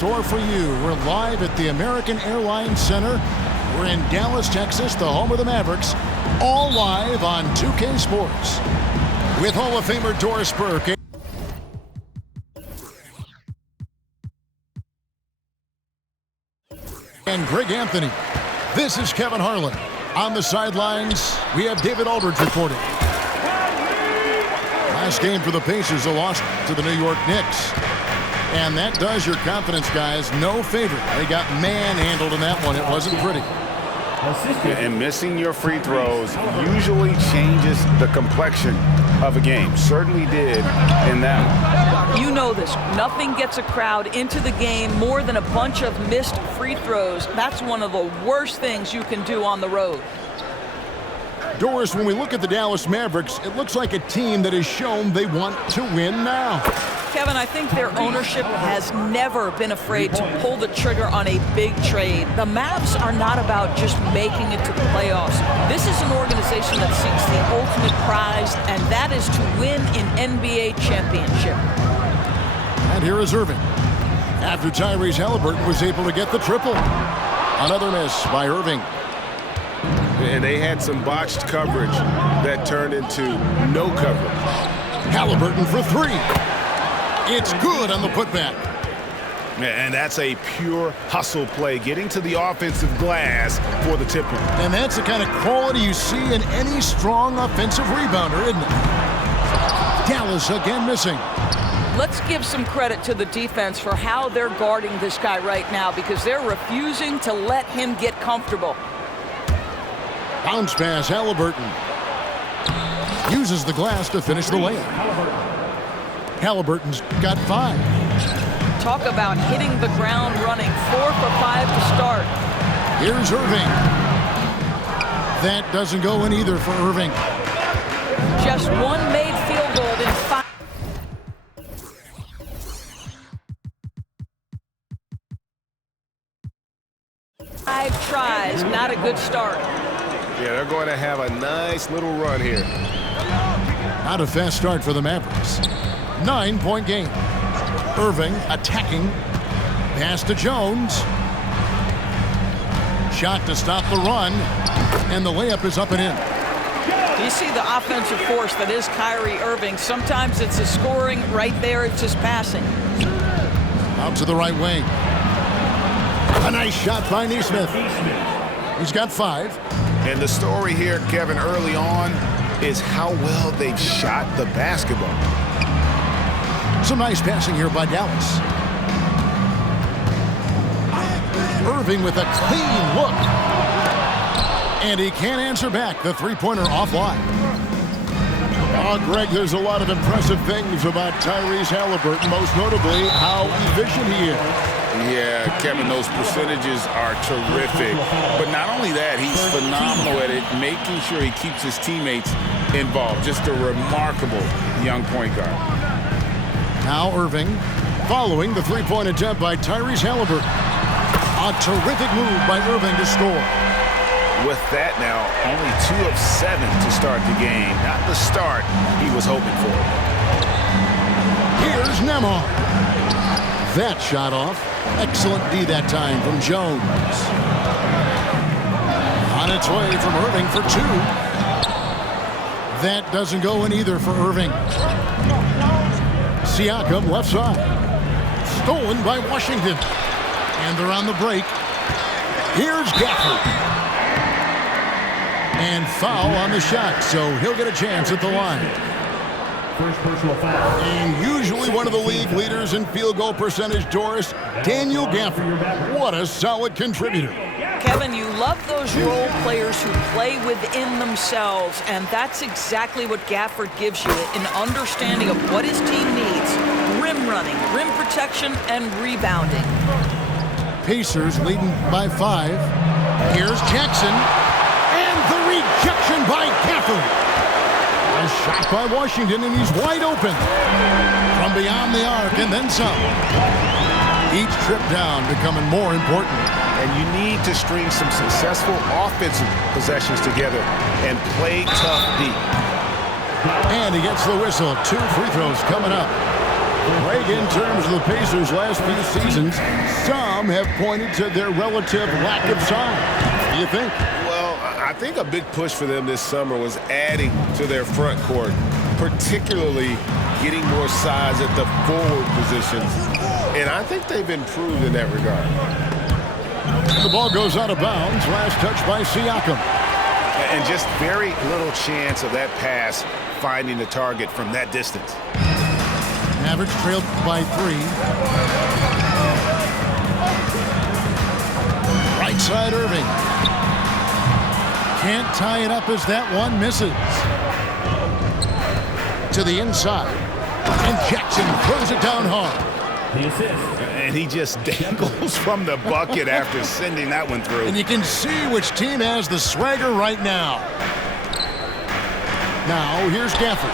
Store for you. We're live at the American Airlines Center. We're in Dallas, Texas, the home of the Mavericks. All live on 2K Sports. With Hall of Famer Doris Burke and Greg Anthony. This is Kevin Harlan. On the sidelines, we have David Aldridge reporting. Last game for the Pacers, a loss to the New York Knicks. And that does your confidence guys no favor. They got manhandled in that one. It wasn't pretty. And missing your free throws usually changes the complexion of a game. Certainly did in that one. You know this. Nothing gets a crowd into the game more than a bunch of missed free throws. That's one of the worst things you can do on the road. Doris, when we look at the Dallas Mavericks, it looks like a team that has shown they want to win now. Kevin, I think their ownership has never been afraid to pull the trigger on a big trade. The Mavs are not about just making it to the playoffs. This is an organization that seeks the ultimate prize, and that is to win an NBA championship. And here is Irving. After Tyrese Halliburton was able to get the triple. Another miss by Irving. And they had some botched coverage that turned into no coverage. Halliburton for three. It's good on the putback. And that's a pure hustle play, getting to the offensive glass for the tip-in. And that's the kind of quality you see in any strong offensive rebounder, isn't it? Dallas again missing. Let's give some credit to the defense for how they're guarding this guy right now, because they're refusing to let him get comfortable. Bounce pass, Halliburton. Uses the glass to finish the layup. Halliburton's got 5. Talk about hitting the ground running. 4 for 5 to start. Here's Irving. That doesn't go in either for Irving. Just one made field goal in 5. Tries, not a good start. Yeah, they're going to have a nice little run here. Not a fast start for the Mavericks. 9-point game. Irving attacking. Pass to Jones. Shot to stop the run. And the layup is up and in. You see the offensive force that is Kyrie Irving. Sometimes it's a scoring. Right there, it's just passing. Out to the right wing. A nice shot by Nesmith. He's got 5. And the story here, Kevin, early on is how well they've shot the basketball. Some nice passing here by Dallas. Irving with a clean look. And he can't answer back. The three-pointer offline. Oh, Greg, there's a lot of impressive things about Tyrese Halliburton, most notably how efficient he is. Yeah, Kevin, those percentages are terrific. But not only that, he's phenomenal at it, making sure he keeps his teammates involved. Just a remarkable young point guard. Now Irving, following the three-point attempt by Tyrese Halliburton. A terrific move by Irving to score. With that now, only 2 of 7 to start the game. Not the start he was hoping for. Here's Nembhard. That shot off. Excellent D that time from Jones. On its way from Irving for 2. That doesn't go in either for Irving. Siakam left side. Stolen by Washington. And they're on the break. Here's Gafford. And foul on the shot, so he'll get a chance at the line. First personal foul. And usually one of the league leaders in field goal percentage, Doris, Daniel Gafford. What a solid contributor. Kevin, you love those role players who play within themselves, and that's exactly what Gafford gives you, an understanding of what his team needs. Rim running, rim protection, and rebounding. Pacers leading by 5. Here's Jackson. And the rejection by Gafford. A shot by Washington, and he's wide open. From beyond the arc, and then some. Each trip down becoming more important. And you need to string some successful offensive possessions together and play tough deep. And he gets the whistle. 2 free throws coming up Greg, in terms of the Pacers' last few seasons, some have pointed to their relative lack of size. What do you think? Well, I think a big push for them this summer was adding to their front court, particularly getting more size at the forward positions. And I think they've improved in that regard. The ball goes out of bounds. Last touch by Siakam. And just very little chance of that pass finding the target from that distance. Mavericks trailed by 3. Right side Irving. Can't tie it up as that one misses. To the inside. And Jackson throws it down hard. The assist. And he just dangles from the bucket after sending that one through. And you can see which team has the swagger right now. Now, here's Gafford.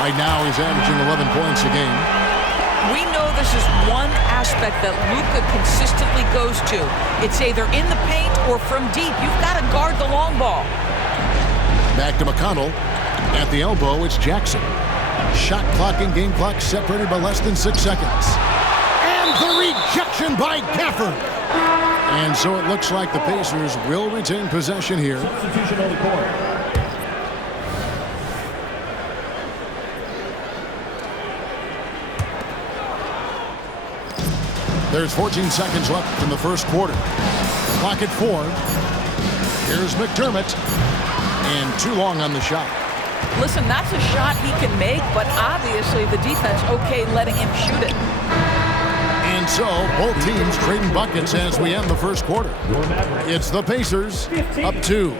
Right now, he's averaging 11 points a game. We know this is one aspect that Luka consistently goes to. It's either in the paint or from deep. You've got to guard the long ball. Back to McConnell. At the elbow, it's Jackson. Shot clock and game clock separated by less than 6 seconds. And the rejection by Gafford. And so it looks like the Pacers will retain possession here. Substitution on the court. There's 14 seconds left in the first quarter. Clock at 4. Here's McDermott. And too long on the shot. Listen, that's a shot he can make, but obviously the defense okay letting him shoot it. And so both teams trading buckets as we end the first quarter. It's the Pacers up 2.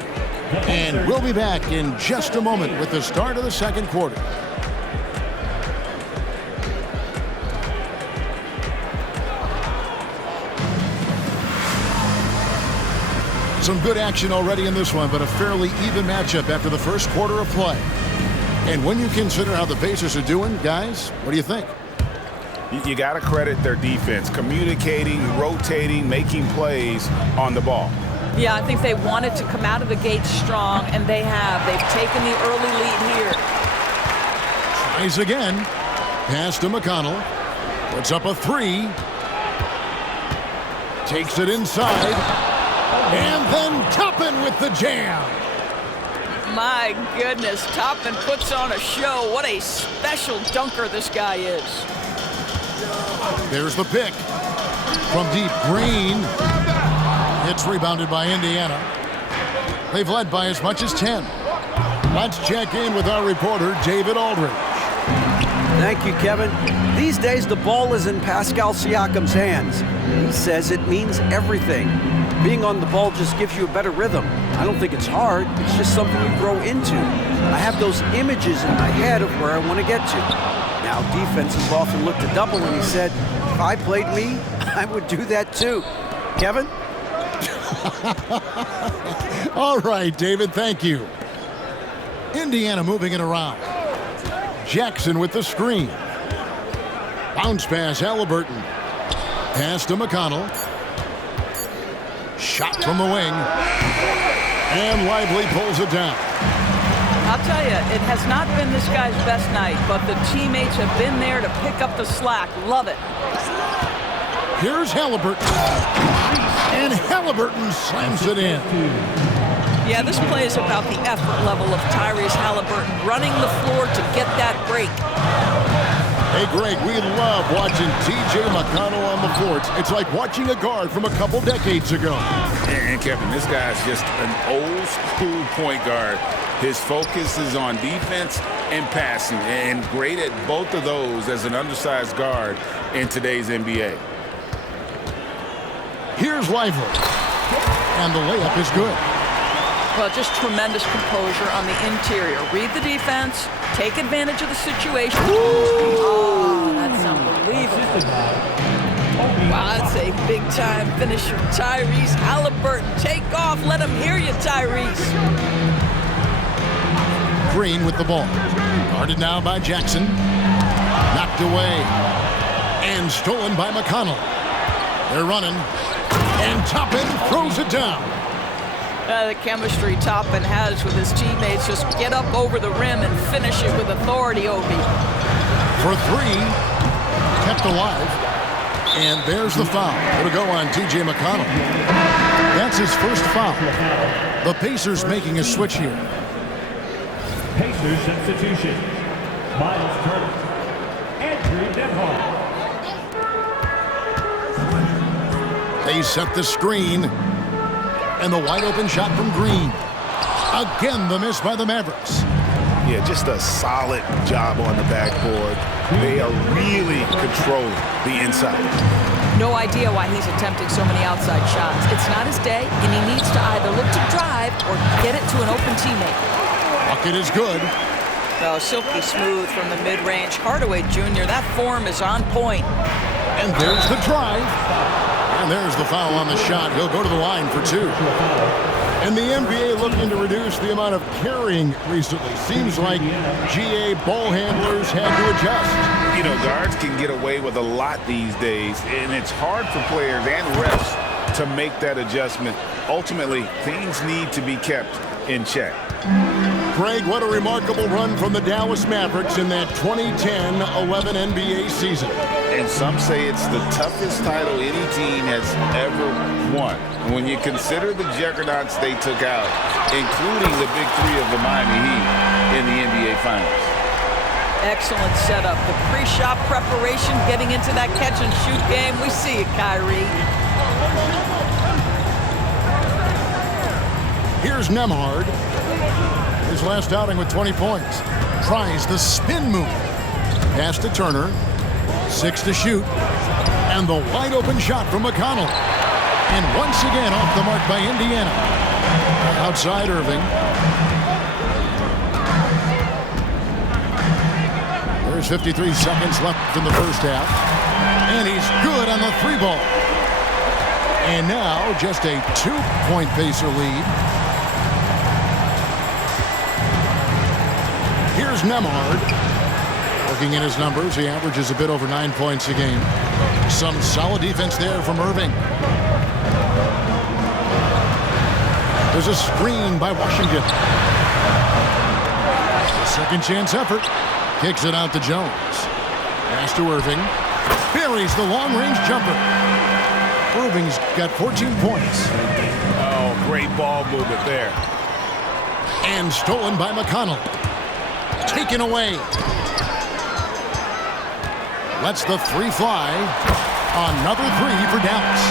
And we'll be back in just a moment with the start of the second quarter. Some good action already in this one, but a fairly even matchup after the first quarter of play. And when you consider how the Pacers are doing, guys, what do you think? You got to credit their defense, communicating, rotating, making plays on the ball. Yeah, I think they wanted to come out of the gate strong, and they have. They've taken the early lead here. Tries again. Pass to McConnell. Puts up a 3. Takes it inside. And then Toppin with the jam. My goodness, Toppin puts on a show. What a special dunker this guy is. There's the pick. From deep, Green. It's rebounded by Indiana. They've led by as much as 10. Let's check in with our reporter, David Aldridge. Thank you, Kevin. These days, the ball is in Pascal Siakam's hands. He says it means everything. Being on the ball just gives you a better rhythm. I don't think it's hard. It's just something you grow into. I have those images in my head of where I want to get to. Now, defenses often look to double, and he said, if I played me, I would do that too. Kevin? All right, David, thank you. Indiana moving it around. Jackson with the screen. Bounce pass, Halliburton. Pass to McConnell. Shot from the wing. And Lively pulls it down. I'll tell you, it has not been this guy's best night, but the teammates have been there to pick up the slack. Love it. Here's Halliburton. And Halliburton slams it in. Yeah, this play is about the effort level of Tyrese Halliburton running the floor to get that break. Hey, Greg, we love watching T.J. McConnell on the floor. It's like watching a guard from a couple decades ago. And Kevin, this guy's just an old school point guard. His focus is on defense and passing, and great at both of those as an undersized guard in today's NBA. Here's Lively. And the layup is good. Well, just tremendous composure on the interior. Read the defense, take advantage of the situation. Oh, that's unbelievable. Wow, that's a big-time finisher. Tyrese Halliburton, take off. Let him hear you, Tyrese. Green with the ball. Guarded now by Jackson. Knocked away. And stolen by McConnell. They're running. And Toppin throws it down. The chemistry Toppin has with his teammates. Just get up over the rim and finish it with authority, Obi. For 3. kept alive. And there's the foul. It'll go on T.J. McConnell. That's his first foul. The Pacers making a switch here. Pacers substitution. Miles Turner. Andrew Nemhard. They set the screen. And the wide open shot from Green. Again, the miss by the Mavericks. Yeah, just a solid job on the backboard. They are really controlling the inside. No idea why he's attempting so many outside shots. It's not his day, and he needs to either look to drive or get it to an open teammate. Bucket is good. Oh, silky smooth from the mid-range. Hardaway Jr., that form is on point. And there's the drive. And there's the foul on the shot. He'll go to the line for two. And the NBA looking to reduce the amount of carrying recently. Seems like GA ball handlers had to adjust. You know, guards can get away with a lot these days, and it's hard for players and refs to make that adjustment. Ultimately, things need to be kept in check. Greg, what a remarkable run from the Dallas Mavericks in that 2010-11 NBA season. And some say it's the toughest title any team has ever won. When you consider the juggernauts they took out, including the big three of the Miami Heat in the NBA Finals. Excellent setup. The pre-shot preparation, getting into that catch-and-shoot game. We see it, Kyrie. Here's Nemhard. His last outing with 20 points. Tries the spin move. Pass to Turner. 6 to shoot. And the wide open shot from McConnell. And once again off the mark by Indiana. Outside Irving. There's 53 seconds left in the first half. And he's good on the three ball. And now just a 2-point Pacer lead. Here's Nemhard. Looking at his numbers, he averages a bit over 9 points a game. Some solid defense there from Irving. There's a screen by Washington. A second chance effort. Kicks it out to Jones. Pass to Irving. Buries the long-range jumper. Irving's got 14 points. Oh, great ball movement there. And stolen by McConnell. Taken away. Lets the three fly. Another three for Dallas.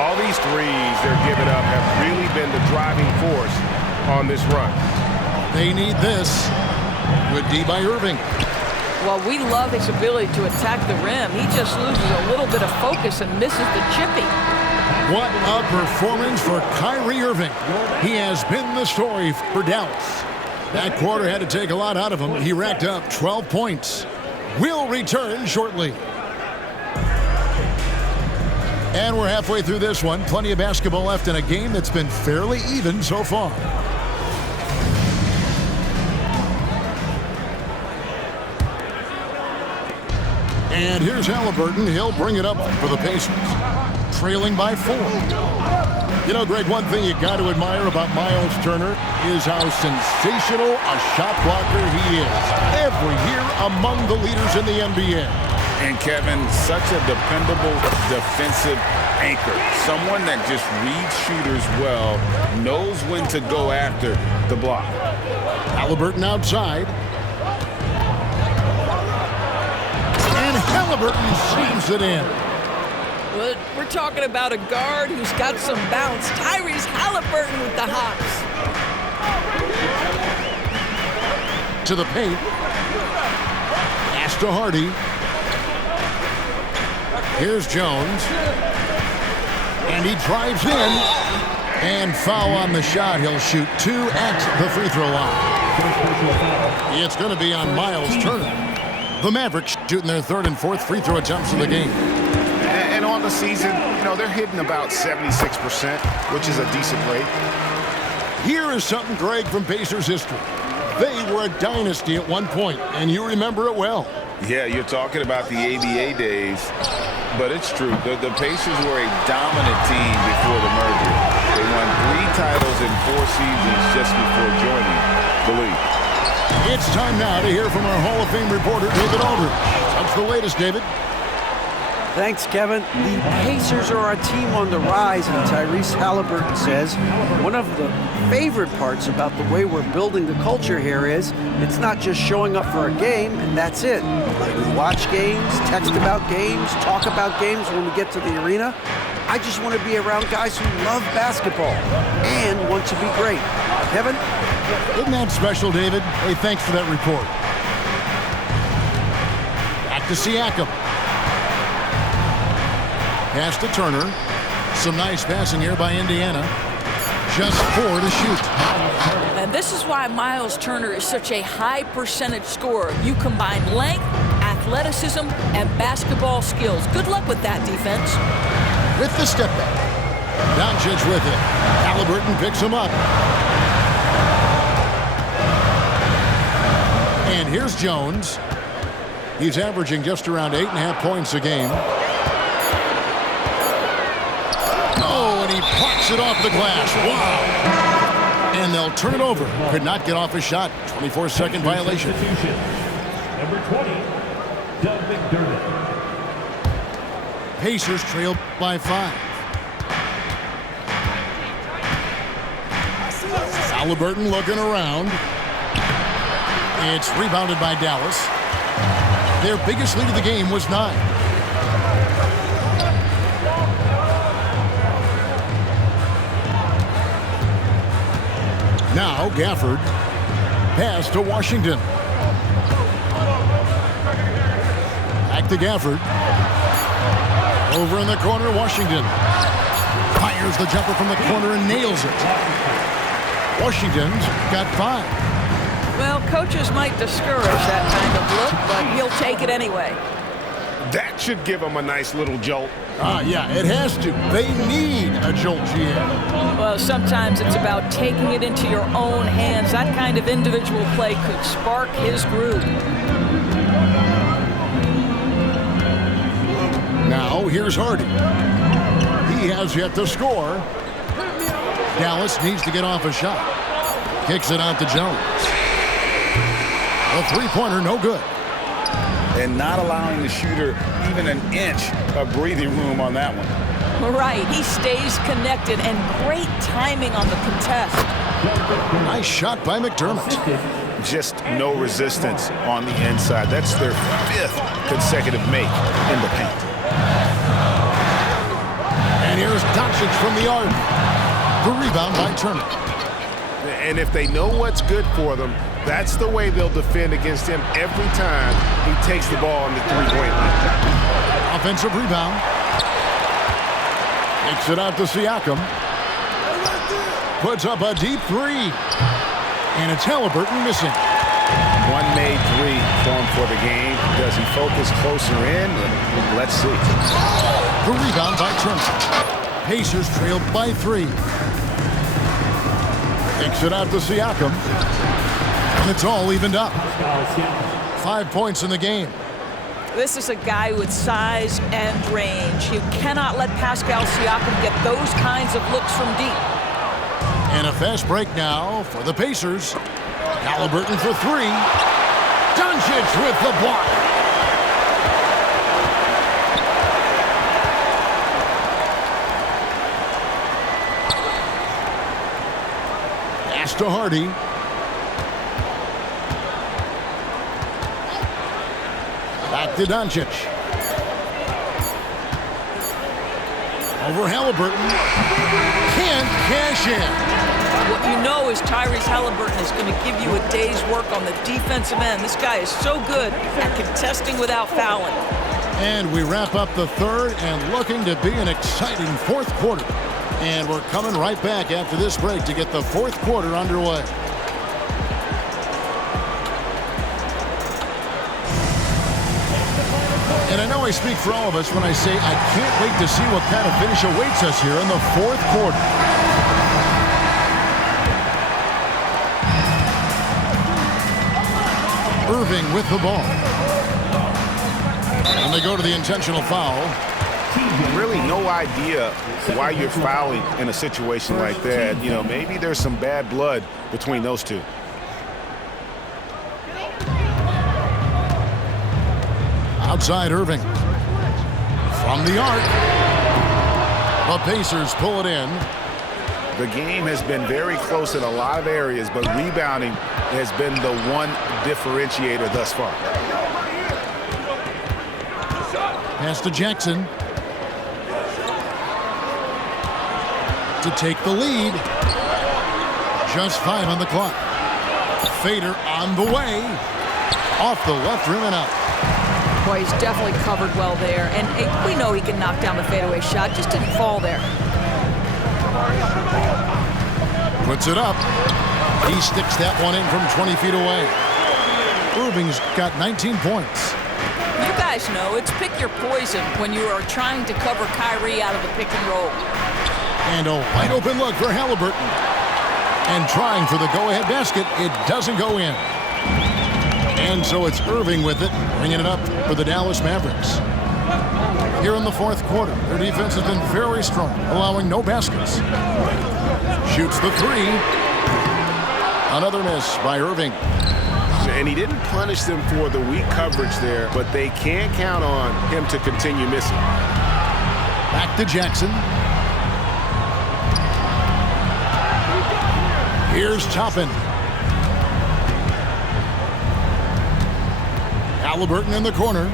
All these threes they're giving up have really been the driving force on this run. They need this. Good D by Irving. Well, we love his ability to attack the rim. He just loses a little bit of focus and misses the chippy. What a performance for Kyrie Irving. He has been the story for Dallas. That quarter had to take a lot out of him. He racked up 12 points. We'll return shortly. And we're halfway through this one. Plenty of basketball left in a game that's been fairly even so far. And here's Halliburton. He'll bring it up for the Pacers. Trailing by 4. You know, Greg, one thing you got to admire about Miles Turner is how sensational a shot blocker he is. Every year among the leaders in the NBA. And Kevin, such a dependable defensive anchor. Someone that just reads shooters well, knows when to go after the block. Halliburton outside. And Halliburton slams it in. Well, we're talking about a guard who's got some bounce. Tyrese Halliburton with the hops. To the paint. Pass to Hardy. Here's Jones. And he drives in. And foul on the shot. He'll shoot 2 at the free throw line. It's going to be on Miles Turner. The Mavericks shooting their 3rd and 4th free throw attempts of the game. And on the season, you know, they're hitting about 76%, which is a decent rate. Here is something, Greg, from Pacers history. They were a dynasty at one point, and you remember it well. Yeah, you're talking about the ABA days, but it's true. The Pacers were a dominant team before the merger. They won 3 titles in 4 seasons just before joining the league. It's time now to hear from our Hall of Fame reporter, David Aldridge. What's the latest, David? Thanks, Kevin. The Pacers are a team on the rise, and Tyrese Halliburton says one of the favorite parts about the way we're building the culture here is it's not just showing up for a game and that's it. We watch games, text about games, talk about games when we get to the arena. I just want to be around guys who love basketball and want to be great. Kevin? Isn't that special, David? Hey, thanks for that report. Back to Siakam. Pass to Turner. Some nice passing here by Indiana. Just 4 to shoot. And this is why Miles Turner is such a high percentage scorer. You combine length, athleticism, and basketball skills. Good luck with that defense. With the step back. Doncic with it. Halliburton picks him up. And here's Jones. He's averaging just around 8.5 points a game. Oh, and he plucks it off the glass. Wow. And they'll turn it over. Could not get off a shot. 24-second violation. Number 20, Doug McDermott. Pacers trail by 5. Halliburton looking around. It's rebounded by Dallas. Their biggest lead of the game was 9. Now Gafford. Pass to Washington. Back to Gafford. Over in the corner, Washington. Fires the jumper from the corner and nails it. Washington's got 5. Well, coaches might discourage that kind of look, but he'll take it anyway. That should give them a nice little jolt. Yeah, it has to. They need a jolt, GM. Well, sometimes it's about taking it into your own hands. That kind of individual play could spark his groove. Now, here's Hardy. He has yet to score. Dallas needs to get off a shot. Kicks it out to Jones. A three-pointer, no good. And not allowing the shooter even an inch of breathing room on that one. Right, he stays connected, and great timing on the contest. Nice shot by McDermott. Just no resistance on the inside. That's their 5th consecutive make in the paint. And here's Doncic from the arc. The rebound by Turner. And if they know what's good for them, that's the way they'll defend against him every time he takes the ball on the three-point line. Offensive rebound. Takes it out to Siakam. Puts up a deep 3. And it's Halliburton missing. One made 3 for him for the game. Does he focus closer in? Let's see. The rebound by Turner. Pacers trailed by 3. Takes it out to Siakam. And it's all evened up. 5 points in the game. This is a guy with size and range. You cannot let Pascal Siakam get those kinds of looks from deep. And a fast break now for the Pacers. Halliburton for 3. Doncic with the block. Pass to Hardy. Back to Doncic. Over Halliburton. Can't cash in. What you know is Tyrese Halliburton is going to give you a day's work on the defensive end. This guy is so good at contesting without fouling. And we wrap up the third and looking to be an exciting fourth quarter. And we're coming right back after this break to get the fourth quarter underway. And I know I speak for all of us when I say I can't wait to see what kind of finish awaits us here in the fourth quarter. Irving with the ball. And they go to the intentional foul. Really no idea why you're fouling in a situation like that. You know, maybe there's some bad blood between those two. Outside Irving. From the arc. The Pacers pull it in. The game has been very close in a lot of areas, but rebounding has been the one differentiator thus far. Pass to Jackson. To take the lead. Just 5 on the clock. Fader on the way. Off the left rim and out. Boy, he's definitely covered well there. And we know he can knock down the fadeaway shot. Just didn't fall there. Puts it up. He sticks that one in from 20 feet away. Irving's got 19 points. You guys know it's pick your poison when you are trying to cover Kyrie out of the pick and roll. And a wide open look for Halliburton. And trying for the go-ahead basket. It doesn't go in. And so it's Irving with it, bringing it up for the Dallas Mavericks. Here in the fourth quarter, their defense has been very strong, allowing no baskets. Shoots the three. Another miss by Irving. And he didn't punish them for the weak coverage there, but they can't count on him to continue missing. Back to Jackson. Here's Toppin. Halliburton in the corner.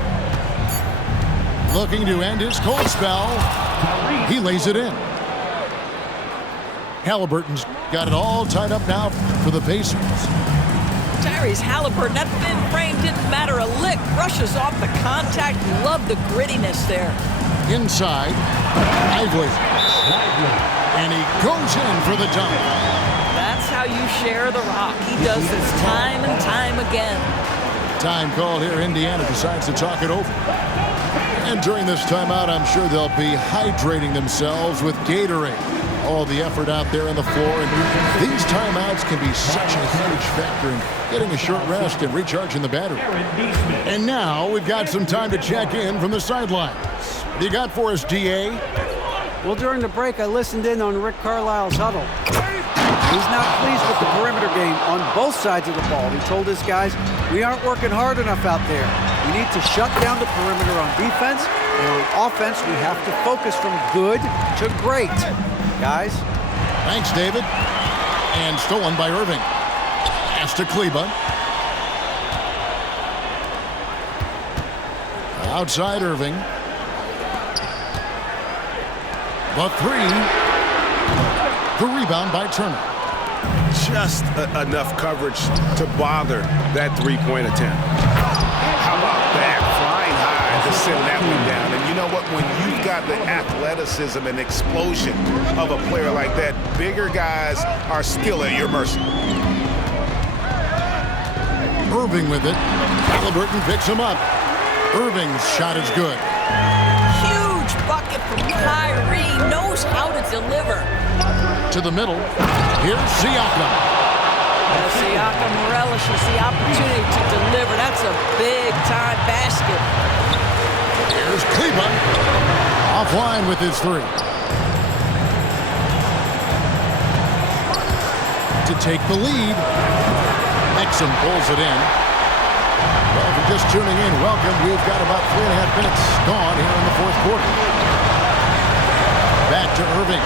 Looking to end his cold spell. He lays it in. Halliburton's got it all tied up now for the Pacers. Tyrese Halliburton, that thin frame didn't matter a lick. Brushes off the contact. Love the grittiness there. Inside. Lively. And he goes in for the dunk. That's how you share the rock. He does this time and time again. Time called here. Indiana decides to talk it over. And during this timeout, I'm sure they'll be hydrating themselves with Gatorade. All the effort out there on the floor. And these timeouts can be such a huge factor in getting a short rest and recharging the battery. And now we've got some time to check in from the sidelines. What do you got for us, DA? Well, during the break, I listened in on Rick Carlisle's huddle. He's not pleased with the perimeter game on both sides of the ball. He told his guys, we aren't working hard enough out there. We need to shut down the perimeter on defense, and on offense, we have to focus from good to great. Guys? Thanks, David. And stolen by Irving. Pass to Kleba. Outside Irving. The three. The rebound by Turner. Just enough coverage to bother that three-point attempt. How about that? Flying high to send that one down. And you know what? When you've got the athleticism and explosion of a player like that, bigger guys are still at your mercy. Irving with it. Halliburton picks him up. Irving's shot is good. Huge bucket from Kyrie. Knows how to deliver. To the middle. Here's Siakam. Well, Siakam relishes the opportunity to deliver. That's a big-time basket. Here's Kleba. Offline with his three. To take the lead. Exum pulls it in. Well, if you're just tuning in, welcome. We've got about 3.5 minutes gone here in the fourth quarter. Back to Irving.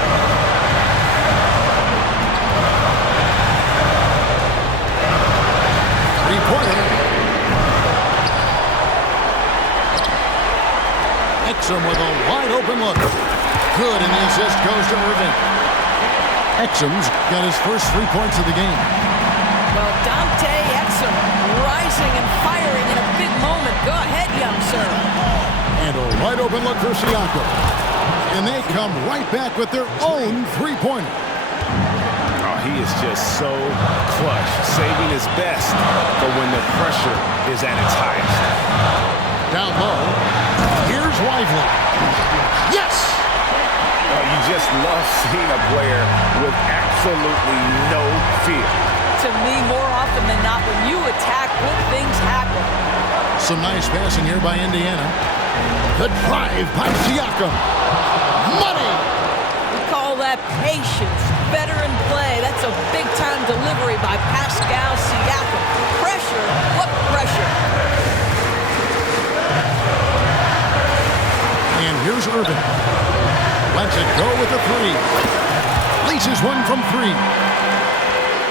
Three-pointer. Exum with a wide-open look. Good, and the assist goes to Irving. Exum's got his first 3 points of the game. Well, Dante Exum rising and firing in a big moment. Go ahead, young sir. And a wide-open look for Siakam. And they come right back with their own three-pointer. He is just so clutch, saving his best for when the pressure is at its highest. Down low, here's Lively. Yes! You just love seeing a player with absolutely no fear. To me, more often than not, when you attack, good things happen. Some nice passing here by Indiana. The drive by Siakam. Money! We call that patience. Veteran play. That's a big-time delivery by Pascal Siakam. Pressure? What pressure? And here's Irving. Lets it go with a three. Laces one from three.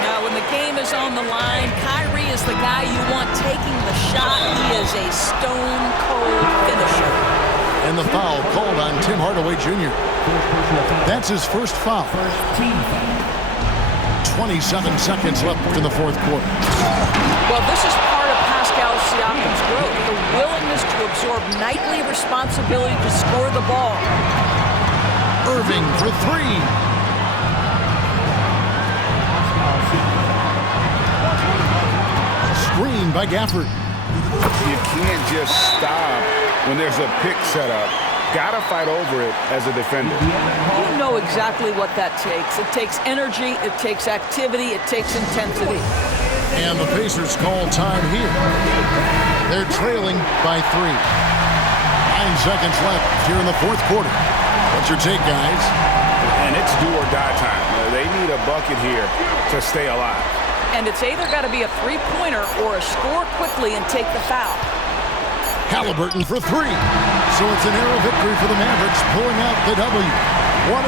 Now, when the game is on the line, Kyrie is the guy you want taking the shot. He is a stone-cold finisher. And the foul called on Tim Hardaway Jr. That's his first foul. 27 seconds left in the fourth quarter. Well, this is part of Pascal Siakam's growth, the willingness to absorb nightly responsibility to score the ball. Irving for three. Screen by Gafford. You can't just stop when there's a pick set up. Gotta fight over it as a defender. You know exactly what that takes. It takes energy, it takes activity, it takes intensity. And the Pacers call time here. They're trailing by 3. 9 seconds left here in the fourth quarter. What's your take, guys? And it's do or die time. They need a bucket here to stay alive. And it's either got to be a three-pointer or a score quickly and take the foul. Halliburton for 3. So it's a narrow victory for the Mavericks, pulling out the W.